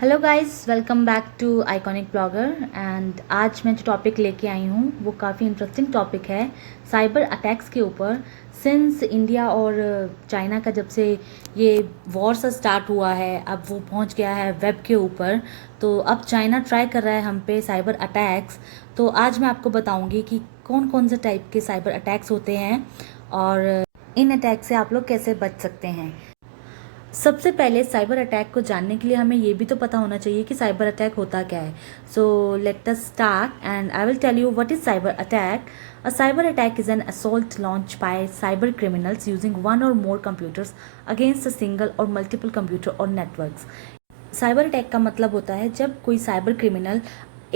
Hello guys, welcome back to iconic blogger. And आज मैं जो टॉपिक लेके आई हूँ वो काफ़ी इंटरेस्टिंग टॉपिक है साइबर अटैक्स के ऊपर। सिंस इंडिया और चाइना का जब से ये वॉर सा स्टार्ट हुआ है, अब वो पहुँच गया है वेब के ऊपर। तो अब चाइना ट्राई कर रहा है हम पे साइबर अटैक्स। तो आज मैं आपको बताऊँगी कि कौन कौन से टाइप के साइबर अटैक्स होते हैं और इन अटैक से आप लोग कैसे बच सकते हैं। सबसे पहले साइबर अटैक को जानने के लिए हमें ये भी तो पता होना चाहिए कि साइबर अटैक होता क्या है। So let us start and I will tell you what is cyber attack. A cyber attack is an assault launched by cyber criminals using one or more computers against a single or multiple computer or networks. Cyber attack का मतलब होता है जब कोई cyber criminal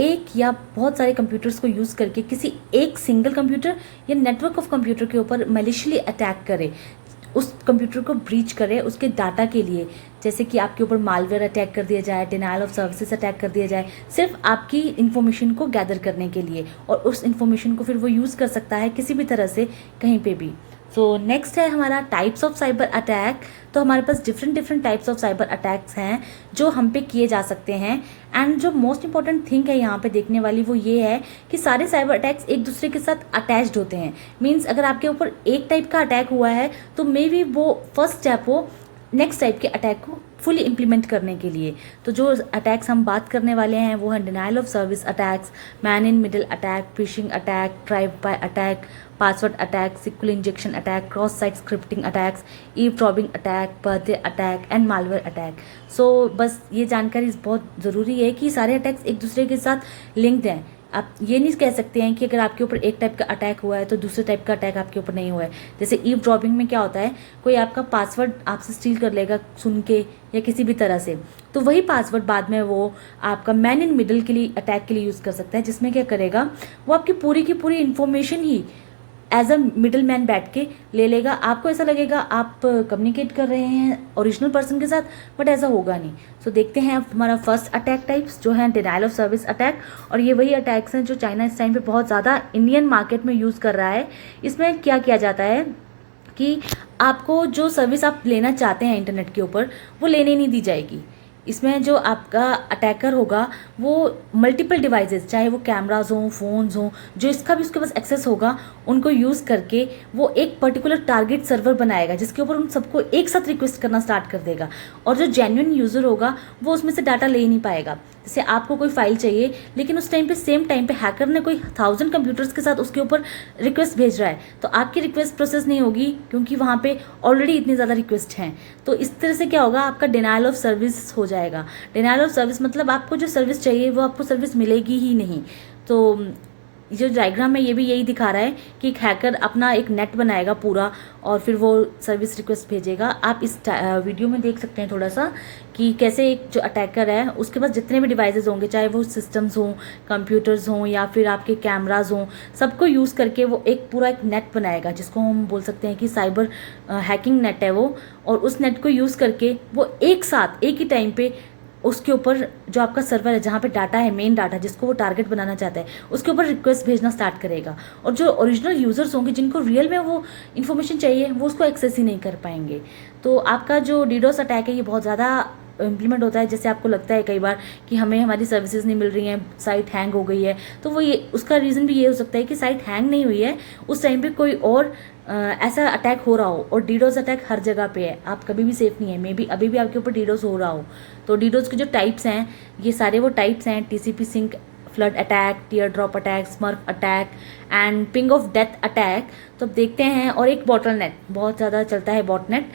एक या बहुत सारे कंप्यूटर्स को यूज़ करके किसी एक सिंगल कंप्यूटर या नेटवर्क ऑफ कंप्यूटर के ऊपर मैलिशियसली अटैक करे, उस कंप्यूटर को ब्रीच करे उसके डाटा के लिए। जैसे कि आपके ऊपर मालवेयर अटैक कर दिया जाए, डिनायल ऑफ सर्विसेज अटैक कर दिया जाए, सिर्फ आपकी इन्फॉर्मेशन को गैदर करने के लिए, और उस इन्फॉर्मेशन को फिर वो यूज़ कर सकता है किसी भी तरह से कहीं पे भी। सो नेक्स्ट है हमारा टाइप्स ऑफ साइबर अटैक। तो हमारे पास different different types of cyber attacks हैं जो हम पे किए जा सकते हैं। एंड जो मोस्ट इंपॉर्टेंट थिंग है यहाँ पे देखने वाली वो ये है कि सारे साइबर अटैक्स एक दूसरे के साथ अटैच्ड होते हैं। मीन्स अगर आपके ऊपर एक टाइप का अटैक हुआ है तो मे बी वो फर्स्ट स्टेप हो नेक्स्ट टाइप के अटैक को फुली इम्प्लीमेंट करने के लिए। तो जो अटैक्स हम बात करने वाले हैं वो हैं denial of service attacks, man in middle attack, phishing attack, drive by attack, password attack, SQL injection attack, cross site scripting attacks, eavesdropping attack, birthday attack and malware attack. So बस ये जानकारी बहुत ज़रूरी है कि सारे अटैक्स एक दूसरे के साथ लिंक्ड हैं। आप ये नहीं कह सकते हैं कि अगर आपके ऊपर एक टाइप का अटैक हुआ है तो दूसरे टाइप का अटैक आपके ऊपर नहीं हुआ है। जैसे ईव ड्रॉपिंग में क्या होता है, कोई आपका पासवर्ड आपसे स्टील कर लेगा सुन के या किसी भी तरह से, तो वही पासवर्ड बाद में वो आपका मैन इन मिडिल के लिए अटैक के लिए यूज़ कर सकता है, जिसमें क्या करेगा वो आपकी पूरी की पूरी इन्फॉर्मेशन ही एज अ मिडिल मैन बैठ के ले लेगा। आपको ऐसा लगेगा आप कम्युनिकेट कर रहे हैं ओरिजिनल पर्सन के साथ, बट ऐसा होगा नहीं। सो देखते हैं अब हमारा फर्स्ट अटैक टाइप्स जो है डिनाइल ऑफ सर्विस अटैक। और ये वही अटैक्स हैं जो चाइना इस टाइम पे बहुत ज़्यादा इंडियन मार्केट में यूज़ कर रहा है। इसमें क्या किया जाता है कि आपको जो सर्विस आप लेना चाहते हैं इंटरनेट के ऊपर वो लेने नहीं दी जाएगी। इसमें जो आपका अटैकर होगा वो मल्टीपल डिवाइसेस, चाहे वो कैमराज हों, फ़ोन्स हों, जो इसका भी उसके पास एक्सेस होगा, उनको यूज़ करके वो एक पर्टिकुलर टारगेट सर्वर बनाएगा जिसके ऊपर उन सबको एक साथ रिक्वेस्ट करना स्टार्ट कर देगा। और जो जेन्युइन यूज़र होगा वो उसमें से डाटा ले ही नहीं पाएगा। जैसे आपको कोई फाइल चाहिए लेकिन उस टाइम पे सेम टाइम पे हैकर ने कोई 1000 कंप्यूटर्स के साथ उसके ऊपर रिक्वेस्ट भेज रहा है, तो आपकी रिक्वेस्ट प्रोसेस नहीं होगी क्योंकि वहाँ पे ऑलरेडी इतनी ज़्यादा रिक्वेस्ट हैं। तो इस तरह से क्या होगा, आपका डिनाइल ऑफ सर्विस हो जाएगा। डिनाइल ऑफ सर्विस मतलब आपको जो सर्विस चाहिए वो आपको सर्विस मिलेगी ही नहीं। तो जो डायग्राम है ये भी यही दिखा रहा है कि एक हैकर अपना एक नेट बनाएगा पूरा और फिर वो सर्विस रिक्वेस्ट भेजेगा। आप इस वीडियो में देख सकते हैं थोड़ा सा कि कैसे एक जो अटैकर है उसके पास जितने भी डिवाइसेस होंगे, चाहे वो सिस्टम्स हों, कंप्यूटर्स हों या फिर आपके कैमराज हों, सबको यूज़ करके वो एक पूरा एक नेट बनाएगा जिसको हम बोल सकते हैं कि साइबर हैकिंग नेट है वो। और उस नेट को यूज़ करके वो एक साथ एक ही टाइम पे उसके ऊपर जो आपका सर्वर है जहाँ पे डाटा है, मेन डाटा जिसको वो टारगेट बनाना चाहता है, उसके ऊपर रिक्वेस्ट भेजना स्टार्ट करेगा। और जो ओरिजिनल यूज़र्स होंगे जिनको रियल में वो इन्फॉर्मेशन चाहिए वो उसको एक्सेस ही नहीं कर पाएंगे। तो आपका जो डीडोस अटैक है ये बहुत ज़्यादा इम्प्लीमेंट होता है। जैसे आपको लगता है कई बार कि हमें हमारी सर्विसेज नहीं मिल रही हैं, साइट हैंग हो गई है, तो वो ये उसका रीज़न भी ये हो सकता है कि साइट हैंग नहीं हुई है, उस टाइम पे कोई और ऐसा अटैक हो रहा हो। और डीडोस अटैक हर जगह पे है, आप कभी भी सेफ नहीं है। मे बी अभी भी आपके ऊपर डीडोस हो रहा हो। तो डीडोस के जो टाइप्स हैं ये सारे वो टाइप्स हैं: TCP SYN, flood attack, teardrop attack, smurf attack and ping of death attack. तो अब देखते हैं। और एक बॉटल नेट बहुत ज़्यादा चलता है, बॉटनेट।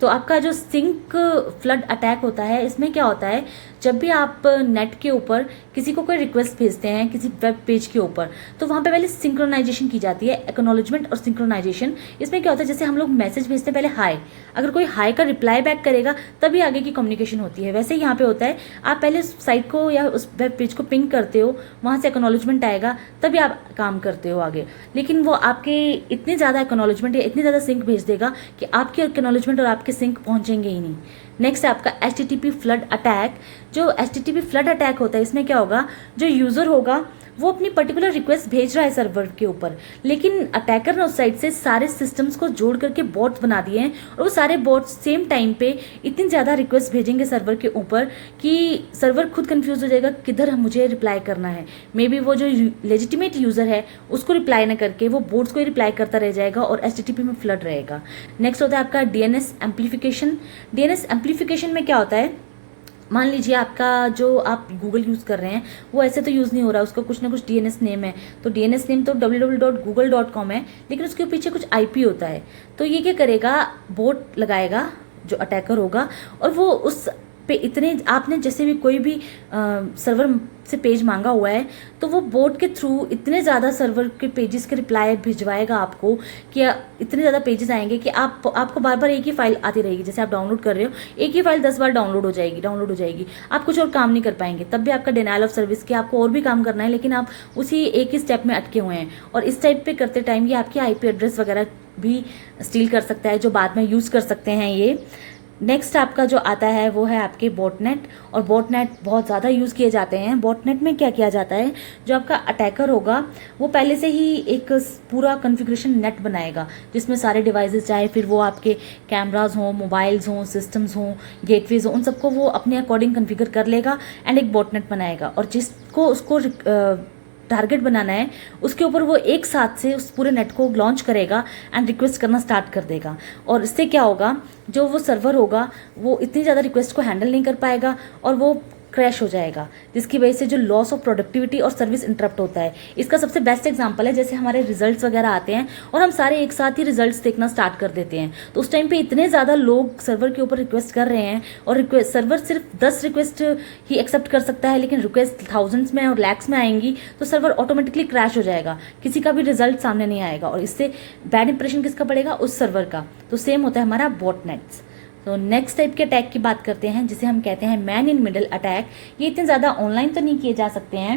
तो आपका जो सिंक फ्लड अटैक होता है इसमें क्या होता है, जब भी आप नेट के ऊपर किसी को कोई रिक्वेस्ट भेजते हैं किसी वेब पेज के ऊपर, तो वहाँ पे पहले सिंक्रोनाइजेशन की जाती है, एक्नॉलेजमेंट और सिंक्रोनाइजेशन। इसमें क्या होता है, जैसे हम लोग मैसेज भेजते हैं पहले हाय, अगर कोई हाय का रिप्लाई बैक करेगा तभी आगे की कम्युनिकेशन होती है। वैसे ही यहाँ पे होता है, आप पहले उस साइट को या उस वेब पेज को पिंग करते हो, वहाँ से एक्नॉलेजमेंट आएगा तभी आप काम करते हो आगे। लेकिन वो आपके इतने ज़्यादा एक्नॉलेजमेंट या इतनी ज़्यादा सिंक भेज देगा कि आपकी एक्नॉलेजमेंट और आपके सिंक पहुँचेंगे ही नहीं। नेक्स्ट है आपका HTTP फ्लड अटैक। जो HTTP फ्लड अटैक होता है, इसमें क्या होगा, जो यूज़र होगा वो अपनी पर्टिकुलर रिक्वेस्ट भेज रहा है सर्वर के ऊपर, लेकिन अटैकर ने उस साइड से सारे सिस्टम्स को जोड़ करके बॉट्स बना दिए हैं, और वो सारे बॉट्स सेम टाइम पे इतनी ज़्यादा रिक्वेस्ट भेजेंगे सर्वर के ऊपर कि सर्वर खुद कंफ्यूज हो जाएगा किधर मुझे रिप्लाई करना है। मे बी वो जो लेजिटिमेट यूज़र है उसको रिप्लाई ना करके वो बोट्स को ही रिप्लाई करता रह जाएगा और HTTP में फ्लड रहेगा। नेक्स्ट होता है आपका DNS एम्पलीफिकेशन। DNS एम्पलीफिकेशन में क्या होता है, मान लीजिए आपका जो आप गूगल यूज़ कर रहे हैं वो ऐसे तो यूज़ नहीं हो रहा, उसका कुछ ना कुछ DNS नेम है, तो DNS नेम तो www.google.com है, लेकिन उसके पीछे कुछ IP होता है। तो ये क्या करेगा, बोट लगाएगा जो अटैकर होगा, और वो उस पे इतने, आपने जैसे भी कोई भी सर्वर से पेज मांगा हुआ है, तो वो बोट के थ्रू इतने ज़्यादा सर्वर के पेजेस के रिप्लाई भिजवाएगा आपको कि इतने ज़्यादा पेजेस आएंगे कि आपको बार बार एक ही फाइल आती रहेगी। जैसे आप डाउनलोड कर रहे हो, एक ही फाइल 10 बार डाउनलोड हो जाएगी, आप कुछ और काम नहीं कर पाएंगे। तब भी आपका डिनायल ऑफ सर्विस कि आपको और भी काम करना है, लेकिन आप उसी एक ही स्टेप में अटके हुए हैं, और इस टाइप पे करते टाइम ये आपकी IP एड्रेस वगैरह भी स्टील कर सकता है, जो बाद में यूज़ कर सकते हैं ये। नेक्स्ट आपका जो आता है वो है आपके बॉटनेट, और बॉटनेट बहुत ज़्यादा यूज़ किए जाते हैं। बॉटनेट में क्या किया जाता है, जो आपका अटैकर होगा वो पहले से ही एक पूरा कॉन्फ़िगरेशन नेट बनाएगा, जिसमें सारे डिवाइसेस, चाहे फिर वो आपके कैमराज हों, मोबाइल्स हों, सिस्टम्स हों, गेटवेज हों, उन सबको वो अपने अकॉर्डिंग कॉन्फ़िगर कर लेगा एंड एक बॉटनेट बनाएगा, और जिसको उसको टारगेट बनाना है उसके ऊपर वो एक साथ से उस पूरे नेट को लॉन्च करेगा एंड रिक्वेस्ट करना स्टार्ट कर देगा। और इससे क्या होगा, जो वो सर्वर होगा वो इतनी ज़्यादा रिक्वेस्ट को हैंडल नहीं कर पाएगा और वो क्रैश हो जाएगा, जिसकी वजह से जो लॉस ऑफ प्रोडक्टिविटी और सर्विस इंटरप्ट होता है। इसका सबसे बेस्ट एग्जांपल है जैसे हमारे रिजल्ट्स वगैरह आते हैं और हम सारे एक साथ ही रिजल्ट्स देखना स्टार्ट कर देते हैं, तो उस टाइम पे इतने ज़्यादा लोग सर्वर के ऊपर रिक्वेस्ट कर रहे हैं, और रिक्वेस्ट सर्वर सिर्फ 10 रिक्वेस्ट ही एक्सेप्ट कर सकता है, लेकिन रिक्वेस्ट थाउजेंड्स में और लैक्स में आएंगी, तो सर्वर ऑटोमेटिकली क्रैश हो जाएगा, किसी का भी रिजल्ट सामने नहीं आएगा, और इससे बैड इंप्रेशन किसका पड़ेगा, उस सर्वर का। तो सेम होता है हमारा बॉटनेट्स। तो नेक्स्ट टाइप के अटैक की बात करते हैं, जिसे हम कहते हैं मैन इन मिडल अटैक। ये इतने ज़्यादा ऑनलाइन तो नहीं किए जा सकते हैं,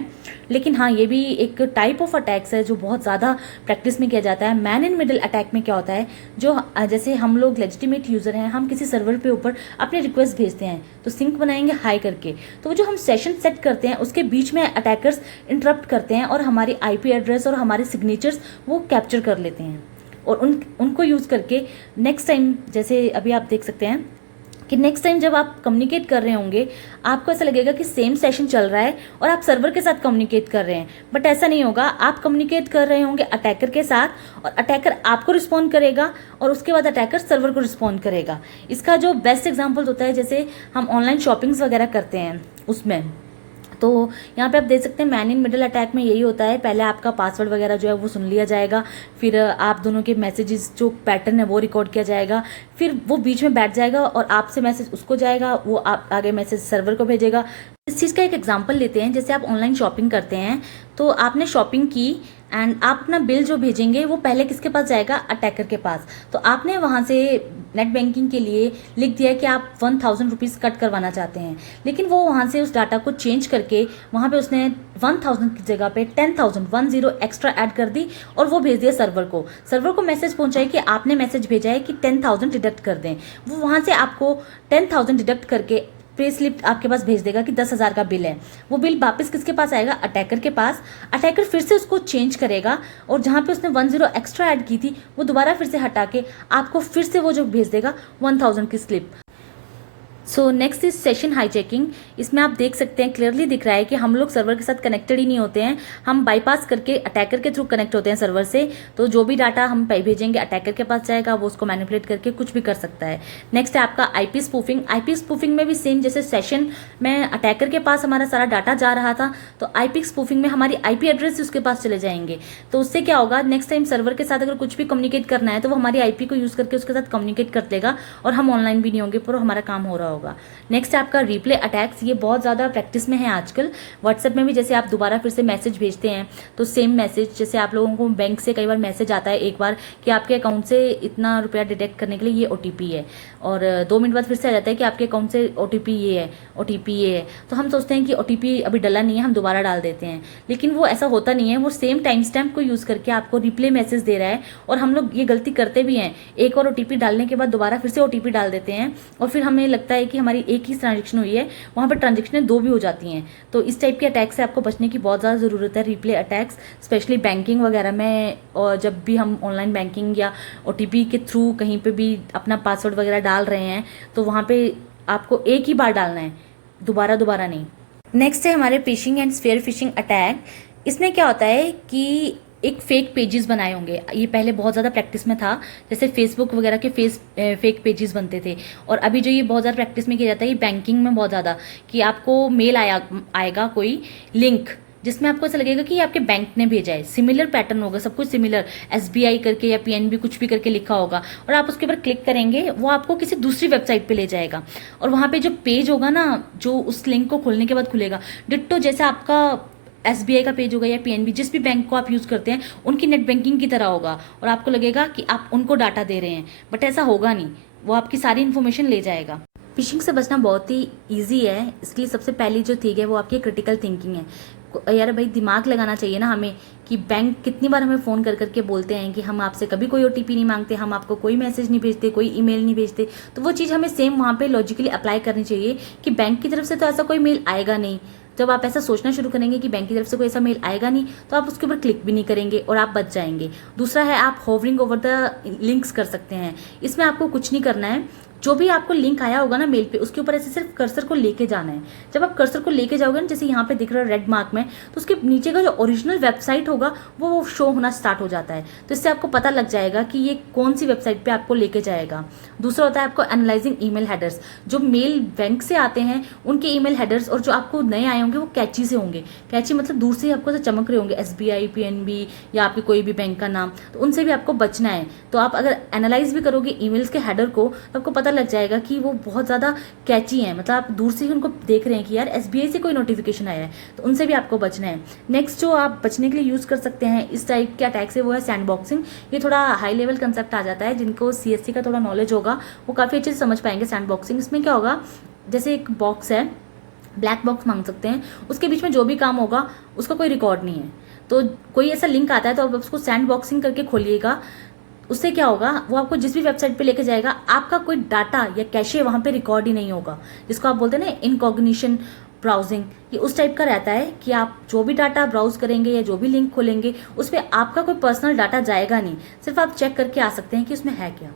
लेकिन हाँ ये भी एक टाइप ऑफ अटैक्स है जो बहुत ज़्यादा प्रैक्टिस में किया जाता है। मैन इन मिडल अटैक में क्या होता है, जो जैसे हम लोग लेजिटिमेट यूज़र हैं, हम किसी सर्वर पे ऊपर अपने रिक्वेस्ट भेजते हैं, तो सिंक बनाएंगे हाई करके, तो वो जो हम सेशन सेट करते हैं उसके बीच में अटैकर्स इंटरप्ट करते हैं और हमारी IP एड्रेस और हमारे सिग्नेचर्स वो कैप्चर कर लेते हैं, और उनको यूज़ करके नेक्स्ट टाइम, जैसे अभी आप देख सकते हैं कि नेक्स्ट टाइम जब आप कम्युनिकेट कर रहे होंगे आपको ऐसा लगेगा कि सेम सेशन चल रहा है और आप सर्वर के साथ कम्युनिकेट कर रहे हैं, बट ऐसा नहीं होगा। आप कम्युनिकेट कर रहे होंगे अटैकर के साथ और अटैकर आपको रिस्पॉन्ड करेगा और उसके बाद अटैकर सर्वर को रिस्पॉन्ड करेगा। इसका जो बेस्ट एग्जाम्पल होता है जैसे हम ऑनलाइन शॉपिंग्स वगैरह करते हैं उसमें, तो यहाँ पे आप देख सकते हैं मैन इन मिडल अटैक में यही होता है, पहले आपका पासवर्ड वगैरह जो है वो सुन लिया जाएगा, फिर आप दोनों के मैसेजेस जो पैटर्न है वो रिकॉर्ड किया जाएगा, फिर वो बीच में बैठ जाएगा और आपसे मैसेज उसको जाएगा, वो आप आगे मैसेज सर्वर को भेजेगा। इस चीज़ का एक एग्जांपल लेते हैं, जैसे आप ऑनलाइन शॉपिंग करते हैं, तो आपने शॉपिंग की एंड आप अपना बिल जो भेजेंगे वो पहले किसके पास जाएगा, अटैकर के पास। तो आपने वहाँ से नेट बैंकिंग के लिए लिख दिया कि आप 1000 रुपीज़ कट करवाना चाहते हैं, लेकिन वो वहाँ से उस डाटा को चेंज करके वहाँ पे उसने 1000 की जगह पे 10,000 एक्स्ट्रा ऐड कर दी और वो भेज दिया सर्वर को। सर्वर को मैसेज पहुँचाए कि आपने मैसेज भेजा है कि 10,000 डिडक्ट कर दें, वो वहाँ से आपको 10,000 डिडक्ट करके पे स्लिप आपके पास भेज देगा कि 10,000 का बिल है। वो बिल वापस किसके पास आएगा, अटैकर के पास। अटैकर फिर से उसको चेंज करेगा और जहाँ पे उसने 10 एक्स्ट्रा ऐड की थी वो दोबारा फिर से हटा के आपको फिर से वो जो भेज देगा 1000 की slip. So next is session hijacking. इसमें आप देख सकते हैं क्लियरली दिख रहा है कि हम लोग सर्वर के साथ कनेक्टेड ही नहीं होते हैं, हम बाईपास करके अटैकर के थ्रू कनेक्ट होते हैं सर्वर से। तो जो भी डाटा हम भेजेंगे अटैकर के पास जाएगा, वो उसको मैनिपुलेट करके कुछ भी कर सकता है। नेक्स्ट है आपका IP स्पूफिंग। IP स्पूफिंग में भी सेम, जैसे सेशन में अटैकर के पास हमारा सारा डाटा जा रहा था, तो IP स्पूफिंग में हमारी IP एड्रेस उसके पास चले जाएंगे। तो उससे क्या होगा, नेक्स्ट टाइम सर्वर के साथ अगर कुछ भी कम्युनिकेट करना है तो वो हमारी IP को यूज़ करके उसके साथ कम्युनिकेट कर लेगा और हम ऑनलाइन भी नहीं होंगे, पर हमारा काम हो रहा होगा। नेक्स्ट है आपका रिप्ले अटैक्स। ये बहुत ज़्यादा प्रैक्टिस में है आजकल। व्हाट्सएप में भी जैसे आप दोबारा फिर से मैसेज भेजते हैं तो सेम मैसेज, जैसे आप लोगों को बैंक से कई बार मैसेज आता है एक बार कि आपके अकाउंट से इतना रुपया डिडक्ट करने के लिए ये OTP है, और 2 मिनट बाद फिर से आ जाता है कि आपके अकाउंट से OTP ये है। तो हम सोचते हैं कि OTP अभी डला नहीं है, हम दोबारा डाल देते हैं, लेकिन वो ऐसा होता नहीं है। वो सेम टाइम स्टैम्प को यूज़ करके आपको रिप्ले मैसेज दे रहा है, और हम लोग ये गलती करते भी हैं, एक और OTP डालने के बाद दोबारा फिर से OTP डाल देते हैं, और फिर हमें लगता है कि हमारी एक ही ट्रांजेक्शन हुई है, वहाँ पर ट्रांजेक्शनें दो भी हो जाती हैं। तो इस टाइप के अटैक से आपको बचने की बहुत ज़्यादा ज़रूरत है, रिप्ले अटैक्स, स्पेशली बैंकिंग वगैरह में। और जब भी हम ऑनलाइन बैंकिंग या OTP के थ्रू कहीं पे भी अपना पासवर्ड वगैरह डाल रहे हैं, तो वहाँ पे आपको एक ही बार डालना है, दोबारा दोबारा नहीं। नेक्स्ट है हमारे fishing and sphere phishing attack. इसमें क्या होता है कि एक फेक पेजेस बनाए होंगे, ये पहले बहुत ज़्यादा प्रैक्टिस में था, जैसे फेसबुक वगैरह के फेक पेजेस बनते थे। और अभी जो ये बहुत ज़्यादा प्रैक्टिस में किया जाता है, ये बैंकिंग में बहुत ज़्यादा, कि आपको मेल आएगा कोई लिंक, जिसमें आपको ऐसा लगेगा कि ये आपके बैंक ने भेजा है, सिमिलर पैटर्न होगा, सब कुछ सिमिलर, SBI करके या PNB कुछ भी करके लिखा होगा, और आप उसके ऊपर क्लिक करेंगे, वो आपको किसी दूसरी वेबसाइट पे ले जाएगा। और वहाँ पे जो पेज होगा ना, जो उस लिंक को खोलने के बाद खुलेगा, डिट्टो जैसे आपका SBI का पेज होगा या PNB, जिस भी बैंक को आप यूज़ करते हैं उनकी नेट बैंकिंग की तरह होगा, और आपको लगेगा कि आप उनको डाटा दे रहे हैं, बट ऐसा होगा नहीं, वो आपकी सारी इन्फॉर्मेशन ले जाएगा। फिशिंग से बचना बहुत ही ईजी है, इसलिए सबसे पहली जो थी है वो आपकी क्रिटिकल थिंकिंग है। यार भाई, दिमाग लगाना चाहिए ना हमें, कि बैंक कितनी बार हमें फ़ोन कर करके बोलते हैं कि हम आपसे कभी कोई OTP नहीं मांगते, हम आपको कोई मैसेज नहीं भेजते, कोई ईमेल नहीं भेजते। तो वो चीज़ हमें सेम वहाँ पे लॉजिकली अप्लाई करनी चाहिए कि बैंक की तरफ से तो ऐसा कोई मेल आएगा नहीं। जब आप ऐसा सोचना शुरू करेंगे कि बैंक की तरफ से कोई ऐसा मेल आएगा नहीं, तो आप उसके ऊपर क्लिक भी नहीं करेंगे और आप बच जाएंगे। दूसरा है, आप होवरिंग ओवर द लिंक्स कर सकते हैं। इसमें आपको कुछ नहीं करना है, जो भी आपको लिंक आया होगा ना मेल पे, उसके ऊपर ऐसे सिर्फ कर्सर को लेके जाना है। जब आप कर्सर को लेके जाओगे ना, जैसे यहाँ पे दिख रहा है रेड मार्क में, तो उसके नीचे का जो ओरिजिनल वेबसाइट होगा वो शो होना स्टार्ट हो जाता है। तो इससे आपको पता लग जाएगा कि ये कौन सी वेबसाइट पे आपको लेके जाएगा। दूसरा होता है आपको एनालाइजिंग ईमेल हेडर्स। जो मेल बैंक से आते हैं उनके ईमेल हेडर्स, और जो आपको नए आए होंगे वो कैची से होंगे। कैची मतलब दूर से ही आपको चमक रहे होंगे, SBI, PNB या आपके कोई भी बैंक का नाम, तो उनसे भी आपको बचना है। तो आप अगर एनालाइज भी करोगे ईमेल्स के हेडर को, तो आपको पता लग जाएगा कि वो बहुत ज़्यादा कैची हैं, मतलब आप दूर से ही उनको देख रहे हैं कि यार SBI से कोई नोटिफिकेशन आया है, तो उनसे भी आपको बचना है। नेक्स्ट जो आप बचने के लिए यूज़ कर सकते हैं इस टाइप के अटैक से, वो है सैंडबॉक्सिंग। ये थोड़ा हाई लेवल कंसेप्ट आ जाता है, जिनको CSC का थोड़ा नॉलेज होगा वो काफ़ी अच्छे से समझ पाएंगे सैंडबॉक्सिंग। इसमें क्या होगा, जैसे एक बॉक्स है, ब्लैक बॉक्स मांग सकते हैं, उसके बीच में जो भी काम होगा उसका कोई रिकॉर्ड नहीं है। तो कोई ऐसा लिंक आता है तो आप उसको सैंडबॉक्सिंग करके खोलिएगा। उससे क्या होगा, वो आपको जिस भी वेबसाइट पे लेके जाएगा, आपका कोई डाटा या कैशे वहाँ पे रिकॉर्ड ही नहीं होगा, जिसको आप बोलते हैं ना इनकॉग्निशन ब्राउजिंग। ये उस टाइप का रहता है कि आप जो भी डाटा ब्राउज करेंगे या जो भी लिंक खोलेंगे, उस पर आपका कोई पर्सनल डाटा जाएगा नहीं, सिर्फ आप चेक करके आ सकते हैं कि उसमें है क्या।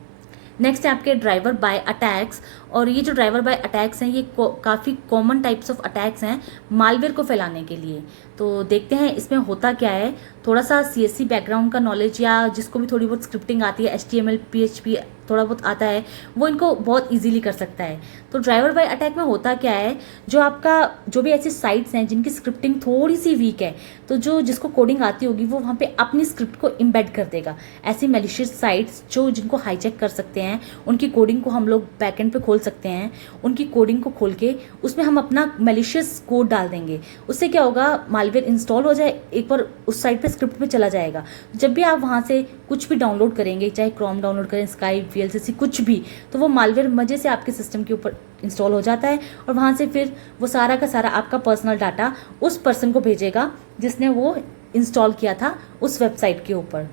नेक्स्ट है आपके ड्राइवर बाय अटैक्स। और ये जो ड्राइवर बाय अटैक्स हैं, ये काफ़ी कॉमन टाइप्स ऑफ अटैक्स हैं मालवेयर को फैलाने के लिए। तो देखते हैं इसमें होता क्या है। थोड़ा सा CSC बैकग्राउंड का नॉलेज, या जिसको भी थोड़ी बहुत स्क्रिप्टिंग आती है, HTML PHP थोड़ा बहुत आता है, वो इनको बहुत इजीली कर सकता है। तो ड्राइवर बाय अटैक में होता क्या है, जो आपका जो भी ऐसी साइट्स हैं जिनकी स्क्रिप्टिंग थोड़ी सी वीक है, तो जिसको कोडिंग आती होगी वो वहाँ पे अपनी स्क्रिप्ट को इम्बेड कर देगा। ऐसी मैलिशियस साइट्स जिनको हाईजैक कर सकते हैं, उनकी कोडिंग को हम लोग बैकएंड पे खोल सकते हैं। उनकी कोडिंग को खोल के उसमें हम अपना मैलिशियस कोड डाल देंगे। उससे क्या होगा, मालवेयर इंस्टॉल हो जाए, एक बार उस साइट पे स्क्रिप्ट पे चला जाएगा। जब भी आप वहाँ से कुछ भी डाउनलोड करेंगे, चाहे क्रोम डाउनलोड करें, स्काइप, VLCC कुछ भी, तो वो मालवेयर मजे से आपके सिस्टम के ऊपर इंस्टॉल हो जाता है, और वहाँ से फिर वो सारा का सारा आपका पर्सनल डाटा उस पर्सन को भेजेगा जिसने वो इंस्टॉल किया था उस वेबसाइट के ऊपर।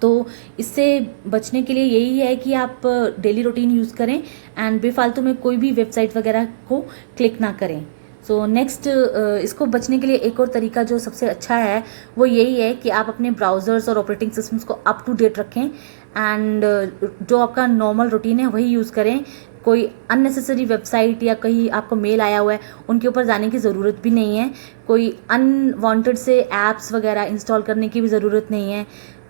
तो इससे बचने के लिए यही है कि आप डेली रूटीन यूज़ करें एंड बेफालतू में कोई भी वेबसाइट वगैरह को क्लिक ना करें। सो नेक्स्ट, इसको बचने के लिए एक और तरीका जो सबसे अच्छा है वो यही है कि आप अपने ब्राउज़र्स और ऑपरेटिंग सिस्टम्स को अप टू डेट रखें, एंड जो आपका नॉर्मल रूटीन है वही यूज़ करें। कोई अननेसेसरी वेबसाइट या कहीं आपको मेल आया हुआ है उनके ऊपर जाने की ज़रूरत भी नहीं है। कोई अनवांटेड से ऐप्स वगैरह इंस्टॉल करने की भी ज़रूरत नहीं है।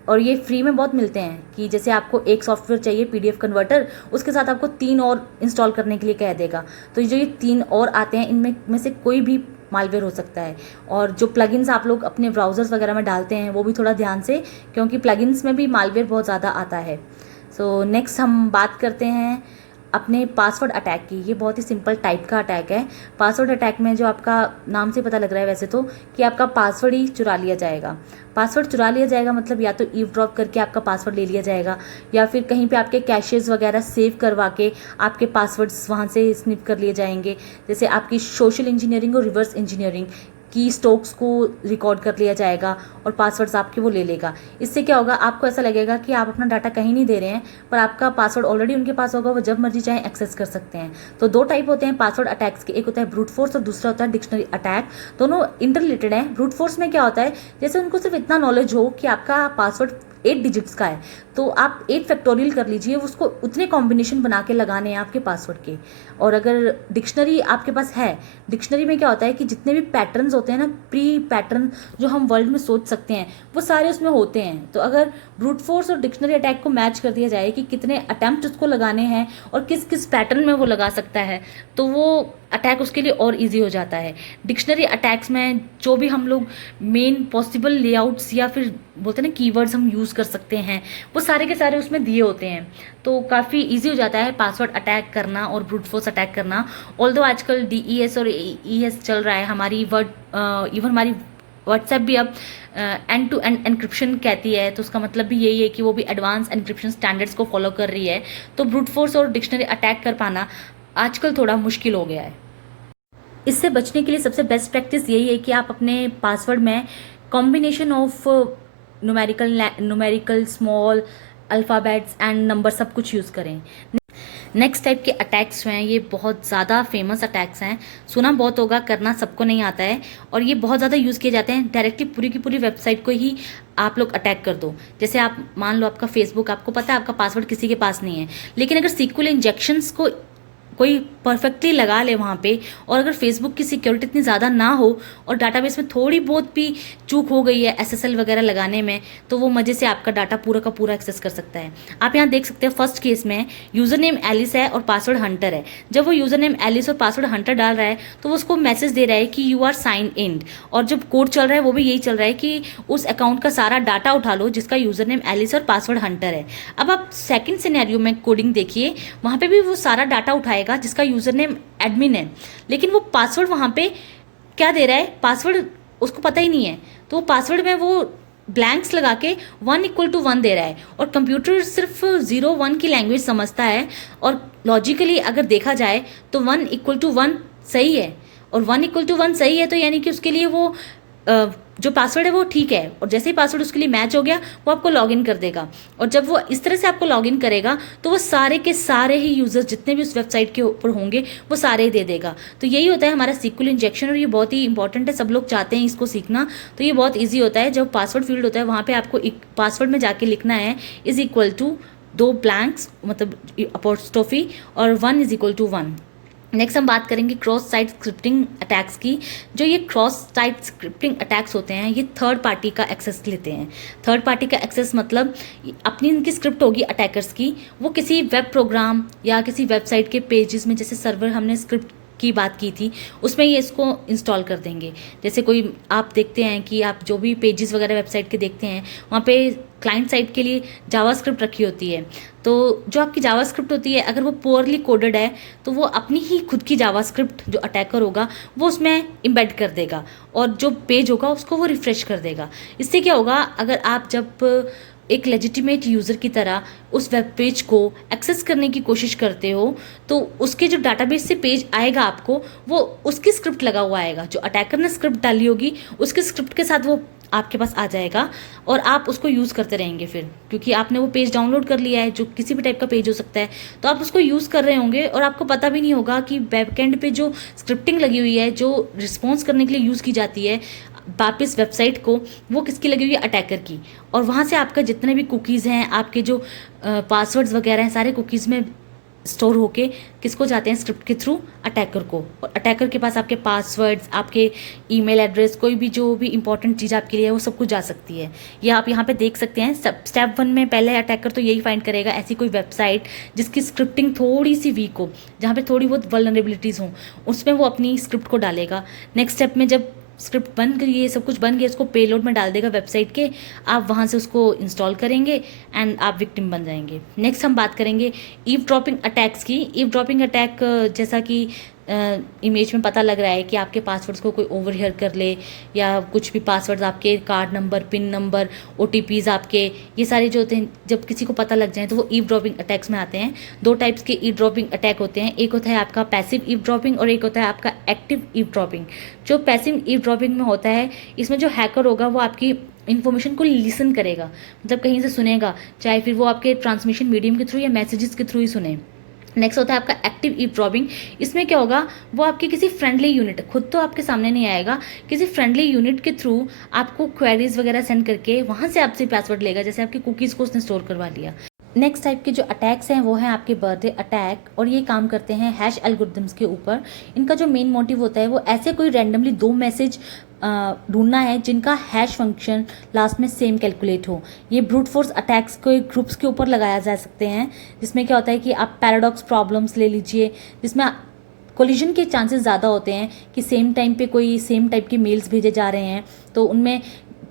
और ये फ्री में बहुत मिलते हैं, कि जैसे आपको एक सॉफ्टवेयर चाहिए PDF कन्वर्टर, उसके साथ आपको 3 और इंस्टॉल करने के लिए कह देगा। तो जो ये 3 और आते हैं, इनमें में से कोई भी मालवेयर हो सकता है। और जो प्लगइन्स आप लोग अपने ब्राउज़र्स वगैरह में डालते हैं वो भी थोड़ा ध्यान से, क्योंकि प्लगइन्स में भी मालवेयर बहुत ज़्यादा आता है। सो नेक्स्ट हम बात करते हैं अपने पासवर्ड अटैक की। ये बहुत ही सिंपल टाइप का अटैक है। पासवर्ड अटैक में जो आपका नाम से पता लग रहा है वैसे तो, कि आपका पासवर्ड ही चुरा लिया जाएगा। पासवर्ड चुरा लिया जाएगा मतलब या तो ईवड्रॉप करके आपका पासवर्ड ले लिया जाएगा, या फिर कहीं पे आपके कैशेज़ वगैरह सेव करवा के आपके पासवर्ड्स वहाँ से स्निप कर लिए जाएंगे। जैसे आपकी सोशल इंजीनियरिंग और रिवर्स इंजीनियरिंग, की स्ट्रोक्स को रिकॉर्ड कर लिया जाएगा और पासवर्ड्स आपके वो ले लेगा। इससे क्या होगा, आपको ऐसा लगेगा कि आप अपना डाटा कहीं नहीं दे रहे हैं, पर आपका पासवर्ड ऑलरेडी उनके पास होगा, वो जब मर्जी चाहे एक्सेस कर सकते हैं। तो दो टाइप होते हैं पासवर्ड अटैक्स के, एक होता है ब्रूट फोर्स और दूसरा होता है डिक्शनरी अटैक। दोनों इंटररिलेटेड हैं। ब्रूट फोर्स में क्या होता है, जैसे उनको सिर्फ इतना नॉलेज हो कि आपका पासवर्ड 8 डिजिट्स का है, तो आप 8 फैक्टोरियल कर लीजिए, उसको उतने कॉम्बिनेशन बना के लगाने हैं आपके पासवर्ड के। और अगर डिक्शनरी आपके पास है, डिक्शनरी में क्या होता है कि जितने भी पैटर्न्स होते हैं ना, प्री पैटर्न जो हम वर्ल्ड में सोच सकते हैं, वो सारे उसमें होते हैं। तो अगर ब्रूट फोर्स और डिक्शनरी अटैक को मैच कर दिया जाए कि कितने अटैम्प्ट उसको लगाने हैं और किस किस पैटर्न में वो लगा सकता है, तो वो अटैक उसके लिए और इजी हो जाता है। डिक्शनरी अटैक्स में जो भी हम लोग मेन पॉसिबल लेआउट्स या फिर बोलते हैं ना कीवर्ड्स हम यूज़ कर सकते हैं, वो सारे के सारे उसमें दिए होते हैं। तो काफ़ी इजी हो जाता है पासवर्ड अटैक करना और ब्रूट फोर्स अटैक करना। ऑल्दो आजकल DES और ES चल रहा है, हमारी इवन हमारी व्हाट्सएप भी अब एंड टू एंड एनक्रिप्शन कहती है, तो उसका मतलब भी यही है कि वो भी एडवांस एनक्रिप्शन स्टैंडर्ड्स को फॉलो कर रही है। तो ब्रूट फोर्स और डिक्शनरी अटैक कर पाना आजकल थोड़ा मुश्किल हो गया है। इससे बचने के लिए सबसे बेस्ट प्रैक्टिस यही है कि आप अपने पासवर्ड में combination of numerical small alphabets and number सब कुछ यूज़ करें। नेक्स्ट टाइप के अटैक्स हैं, ये बहुत ज़्यादा फेमस अटैक्स हैं, सुना बहुत होगा, करना सबको नहीं आता है, और ये बहुत ज़्यादा यूज़ किए जाते हैं। डायरेक्टली पूरी की पूरी वेबसाइट को ही आप लोग अटैक कर दो। जैसे आप मान लो आपका फेसबुक, आपको पता है आपका पासवर्ड किसी के पास नहीं है, लेकिन अगर SQL इंजेक्शंस को कोई परफेक्टली लगा ले वहाँ पे, और अगर फेसबुक की सिक्योरिटी इतनी ज़्यादा ना हो और डाटाबेस में थोड़ी बहुत भी चूक हो गई है SSL वगैरह लगाने में, तो वो मज़े से आपका डाटा पूरा का पूरा एक्सेस कर सकता है। आप यहाँ देख सकते हैं फर्स्ट केस में यूज़र नेम एलिस है और पासवर्ड हंटर है। जब वो यूज़र नेम एलिस और पासवर्ड हंटर डाल रहा है, तो वो उसको मैसेज दे रहा है कि यू आर साइन इन, और जब कोड चल रहा है वो भी यही चल रहा है कि उस अकाउंट का सारा डाटा उठा लो जिसका यूज़र नेम एलिस और पासवर्ड हंटर है। अब आप सेकेंड सिनेरियो में कोडिंग देखिए, वहाँ पर भी वो सारा डाटा उठाएगा जिसका यूज़र नेम एडमिन है, लेकिन वो पासवर्ड वहाँ पे क्या दे रहा है, पासवर्ड उसको पता ही नहीं है, तो वो पासवर्ड में वो ब्लैंक्स लगा के 1 = 1 दे रहा है, और कंप्यूटर सिर्फ 0 1 की लैंग्वेज समझता है, और लॉजिकली अगर देखा जाए तो 1 = 1 सही है, और 1 = 1 सही है, तो यानी कि उसके लिए वो जो पासवर्ड है वो ठीक है, और जैसे ही पासवर्ड उसके लिए मैच हो गया वो आपको लॉगिन कर देगा। और जब वो इस तरह से आपको लॉगिन करेगा, तो वो सारे के सारे ही यूज़र्स जितने भी उस वेबसाइट के ऊपर होंगे वो सारे ही दे देगा। तो यही होता है हमारा SQL इंजेक्शन, और ये बहुत ही इंपॉर्टेंट है, सब लोग चाहते हैं इसको सीखना। तो ये बहुत ईजी होता है, जब पासवर्ड फील्ड होता है वहाँ पर आपको एक पासवर्ड में जाके लिखना है = 2 ब्लैंक्स, मतलब अपोस्ट्रोफी, और 1 = 1। नेक्स्ट हम बात करेंगे क्रॉस साइट स्क्रिप्टिंग अटैक्स की। जो ये क्रॉस साइट स्क्रिप्टिंग अटैक्स होते हैं, ये थर्ड पार्टी का एक्सेस लेते हैं। थर्ड पार्टी का एक्सेस मतलब अपनी इनकी स्क्रिप्ट होगी अटैकर्स की, वो किसी वेब प्रोग्राम या किसी वेबसाइट के पेजेस में, जैसे सर्वर हमने स्क्रिप्ट की बात की थी, उसमें ये इसको इंस्टॉल कर देंगे। जैसे कोई आप देखते हैं कि आप जो भी पेजेस वगैरह वेबसाइट के देखते हैं, वहाँ पे क्लाइंट साइड के लिए जावास्क्रिप्ट रखी होती है। तो जो आपकी जावास्क्रिप्ट होती है, अगर वो पुअरली कोडेड है, तो वो अपनी ही खुद की जावास्क्रिप्ट जो अटैकर होगा वो उसमें इम्बेड कर देगा, और जो पेज होगा उसको वो रिफ्रेश कर देगा। इससे क्या होगा, अगर आप जब एक लेजिटिमेट यूज़र की तरह उस वेब पेज को एक्सेस करने की कोशिश करते हो, तो उसके जो डाटाबेस से पेज आएगा आपको, वो उसकी स्क्रिप्ट लगा हुआ आएगा, जो अटैकर ने स्क्रिप्ट डाली होगी उसके स्क्रिप्ट के साथ वो आपके पास आ जाएगा, और आप उसको यूज़ करते रहेंगे फिर, क्योंकि आपने वो पेज डाउनलोड कर लिया है, जो किसी भी टाइप का पेज हो सकता है, तो आप उसको यूज़ कर रहे होंगे, और आपको पता भी नहीं होगा कि बैकएंड पे जो स्क्रिप्टिंग लगी हुई है, जो रिस्पॉन्स करने के लिए यूज़ की जाती है वापस वेबसाइट को, वो किसकी लगी हुई है, अटैकर की। और वहाँ से आपका जितने भी कुकीज़ हैं, आपके जो पासवर्ड्स वगैरह हैं, सारे कुकीज़ में स्टोर होके किसको जाते हैं, स्क्रिप्ट के थ्रू अटैकर को, और अटैकर के पास आपके पासवर्ड्स, आपके ईमेल एड्रेस, कोई भी जो भी इंपॉर्टेंट चीज़ आपके लिए है वो सब कुछ जा सकती है। ये आप यहाँ पे देख सकते हैं। स्टेप 1 में पहले अटैकर तो यही फाइंड करेगा ऐसी कोई वेबसाइट जिसकी स्क्रिप्टिंग थोड़ी सी वीक हो, जहाँ पे थोड़ी बहुत वल्नरेबिलिटीज़ हों, उसमें वो अपनी स्क्रिप्ट को डालेगा। नेक्स्ट स्टेप में जब स्क्रिप्ट बन गई, ये सब कुछ बन गया, इसको पेलोड में डाल देगा वेबसाइट के, आप वहाँ से उसको इंस्टॉल करेंगे एंड आप विक्टिम बन जाएंगे। नेक्स्ट हम बात करेंगे ईव ड्रॉपिंग अटैक्स की। ईव ड्रॉपिंग अटैक जैसा कि इमेज में पता लग रहा है कि आपके पासवर्ड्स को कोई ओवरहियर कर ले, या कुछ भी पासवर्ड्स आपके, card number, pin number, OTPs आपके, ये सारे जो होते हैं जब किसी को पता लग जाए तो वो ईवड्रॉपिंग अटैक्स में आते हैं। 2 टाइप्स के ईवड्रॉपिंग अटैक होते हैं, एक होता है आपका पैसिव ईवड्रॉपिंग और एक होता है आपका एक्टिव ईवड्रॉपिंग। जो पैसिव ईवड्रॉपिंग में होता है, इसमें जो हैकर होगा वो आपकी इन्फॉर्मेशन को लिसन करेगा, मतलब कहीं से सुनेगा, चाहे फिर वो आपके ट्रांसमिशन मीडियम के थ्रू या मैसेजेस के थ्रू ही सुने। नेक्स्ट होता है आपका एक्टिव ईवड्रॉपिंग। इसमें क्या होगा, वो आपके किसी फ्रेंडली यूनिट, खुद तो आपके सामने नहीं आएगा, किसी फ्रेंडली यूनिट के थ्रू आपको क्वेरीज वगैरह सेंड करके वहाँ से आपसे पासवर्ड लेगा, जैसे आपकी कुकीज़ को उसने स्टोर करवा लिया। नेक्स्ट टाइप के जो अटैक्स हैं वो हैं आपके बर्थडे अटैक, और ये काम करते हैं हैश एल्गोरिथम्स के ऊपर। इनका जो मेन मोटिव होता है वो ऐसे कोई रैंडमली 2 मैसेज ढूंढना है जिनका हैश फंक्शन लास्ट में सेम कैलकुलेट हो। ये ब्रूट फोर्स अटैक्स को ग्रुप्स के ऊपर लगाया जा सकते हैं, जिसमें क्या होता है कि आप पैराडॉक्स प्रॉब्लम्स ले लीजिए, जिसमें कोलिजन के चांसेस ज़्यादा होते हैं कि सेम टाइम पे कोई सेम टाइप के मेल्स भेजे जा रहे हैं, तो उनमें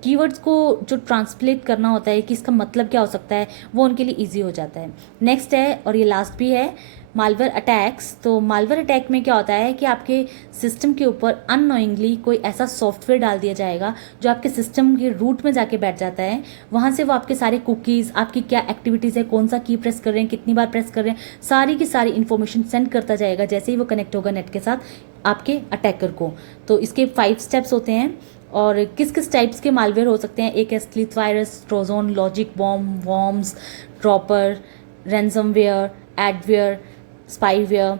कीवर्ड्स को जो ट्रांसलेट करना होता है कि इसका मतलब क्या हो सकता है, वो उनके लिए इजी हो जाता है। नेक्स्ट है, और ये लास्ट भी है, मालवेयर अटैक्स। तो मालवेयर अटैक में क्या होता है कि आपके सिस्टम के ऊपर अननोइंगली कोई ऐसा सॉफ्टवेयर डाल दिया जाएगा जो आपके सिस्टम के रूट में जाके बैठ जाता है। वहाँ से वो आपके सारे कुकीज़, आपकी क्या एक्टिविटीज़ है, कौन सा की प्रेस कर रहे हैं, कितनी बार प्रेस कर रहे हैं, सारी की सारी इन्फॉर्मेशन सेंड करता जाएगा जैसे ही वो कनेक्ट होगा नेट के साथ आपके अटैकर को। तो इसके 5 स्टेप्स होते हैं, और किस किस टाइप्स के मालवेयर हो सकते हैं, एक है stealth virus, Trojan, logic bomb, worms, dropper, ransomware, adware, spyware.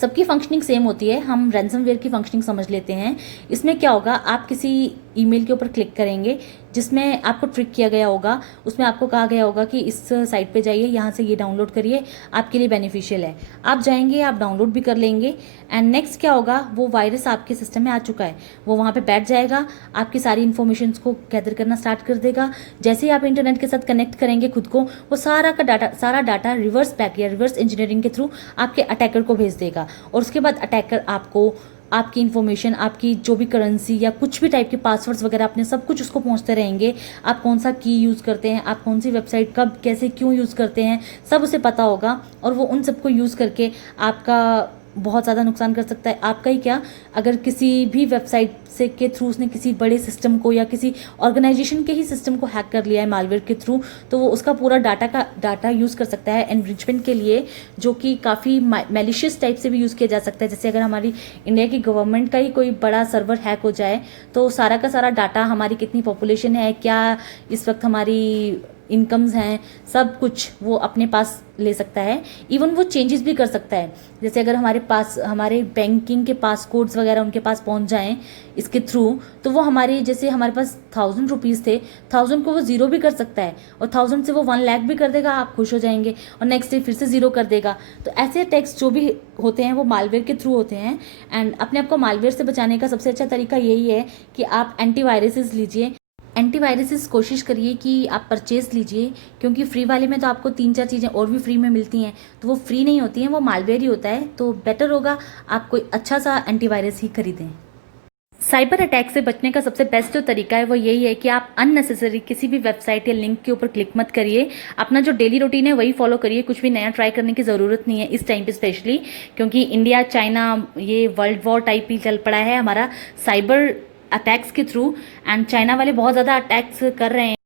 सबकी फंक्शनिंग सेम होती है। हम रैंसमवेयर की फंक्शनिंग समझ लेते हैं। इसमें क्या होगा, आप किसी ईमेल के ऊपर क्लिक करेंगे जिसमें आपको ट्रिक किया गया होगा, उसमें आपको कहा गया होगा कि इस साइट पे जाइए, यहाँ से ये डाउनलोड करिए, आपके लिए बेनिफिशियल है। आप जाएंगे, आप डाउनलोड भी कर लेंगे, एंड नेक्स्ट क्या होगा, वो वायरस आपके सिस्टम में आ चुका है, वो वहाँ पे बैठ जाएगा, आपकी सारी इन्फॉर्मेशन को गैदर करना स्टार्ट कर देगा। जैसे ही आप इंटरनेट के साथ कनेक्ट करेंगे खुद को, वो सारा डाटा रिवर्स बैक या रिवर्स इंजीनियरिंग के थ्रू आपके अटैकर को भेज देगा, और उसके बाद अटैकर आपको आपकी इन्फॉर्मेशन, आपकी जो भी करेंसी या कुछ भी टाइप के पासवर्ड्स वगैरह अपने सब कुछ उसको पहुंचते रहेंगे। आप कौन सा की यूज़ करते हैं, आप कौन सी वेबसाइट कब कैसे क्यों यूज़ करते हैं, सब उसे पता होगा, और वो उन सबको यूज़ करके आपका बहुत ज़्यादा नुकसान कर सकता है। आपका ही क्या, अगर किसी भी वेबसाइट से के थ्रू उसने किसी बड़े सिस्टम को या किसी ऑर्गेनाइजेशन के ही सिस्टम को हैक कर लिया है मालवेयर के थ्रू, तो वो उसका पूरा डाटा यूज़ कर सकता है एनरिचमेंट के लिए, जो कि काफ़ी मैलिशियस टाइप से भी यूज़ किया जा सकता है। जैसे अगर हमारी इंडिया की गवर्नमेंट का ही कोई बड़ा सर्वर हैक हो जाए, तो सारा का सारा डाटा, हमारी कितनी पॉपुलेशन है, क्या इस वक्त हमारी इनकम्स हैं, सब कुछ वो अपने पास ले सकता है। इवन वो चेंजेस भी कर सकता है। जैसे अगर हमारे पास हमारे बैंकिंग के पास कोड्स वगैरह उनके पास पहुंच जाएं इसके थ्रू, तो वो हमारे, जैसे हमारे पास 1000 रुपीज़ थे, 1000 को वो ज़ीरो भी कर सकता है, और 1000 से वो 1 लाख भी कर देगा, आप खुश हो जाएंगे, और नेक्स्ट डे फिर से ज़ीरो कर देगा। तो ऐसे अटैक्स जो भी होते हैं वो मालवेयर के थ्रू होते हैं। एंड अपने आप को मालवेयर से बचाने का सबसे अच्छा तरीका यही है कि आप एंटीवायरसेस लीजिए। एंटीवायरसेस कोशिश करिए कि आप परचेज लीजिए, क्योंकि फ्री वाले में तो आपको 3-4 चीज़ें और भी फ्री में मिलती हैं, तो वो फ्री नहीं होती हैं, वो मालवेयर ही होता है। तो बेटर होगा आप कोई अच्छा सा एंटीवायरस ही खरीदें। साइबर अटैक से बचने का सबसे बेस्ट जो तरीका है वो यही है कि आप अननेसेसरी किसी भी वेबसाइट या लिंक के ऊपर क्लिक मत करिए। अपना जो डेली रूटीन है वही फॉलो करिए, कुछ भी नया ट्राई करने की ज़रूरत नहीं है इस टाइम पे, स्पेशली क्योंकि इंडिया चाइना ये वर्ल्ड वॉर टाइप ही चल पड़ा है हमारा साइबर अटैक्स के थ्रू, एंड चाइना वाले बहुत ज़्यादा अटैक्स कर रहे हैं।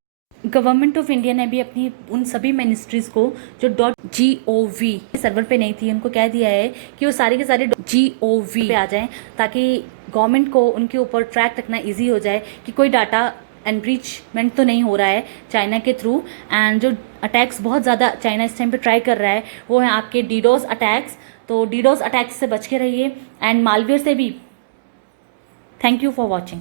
गवर्नमेंट ऑफ इंडिया ने भी अपनी उन सभी मिनिस्ट्रीज़ को जो .gov सर्वर पे नहीं थी, उनको कह दिया है कि वो सारे के सारे .gov पे आ जाएं, ताकि गवर्नमेंट को उनके ऊपर ट्रैक रखना इजी हो जाए कि कोई डाटा एनरिचमेंट तो नहीं हो रहा है चाइना के थ्रू। एंड जो अटैक्स बहुत ज़्यादा चाइना इस टाइम पे ट्राई कर रहा है वो है आपके डीडोस अटैक्स। तो डीडोस अटैक्स से बच के रहिए, एंड मालवेयर से भी। Thank you for watching.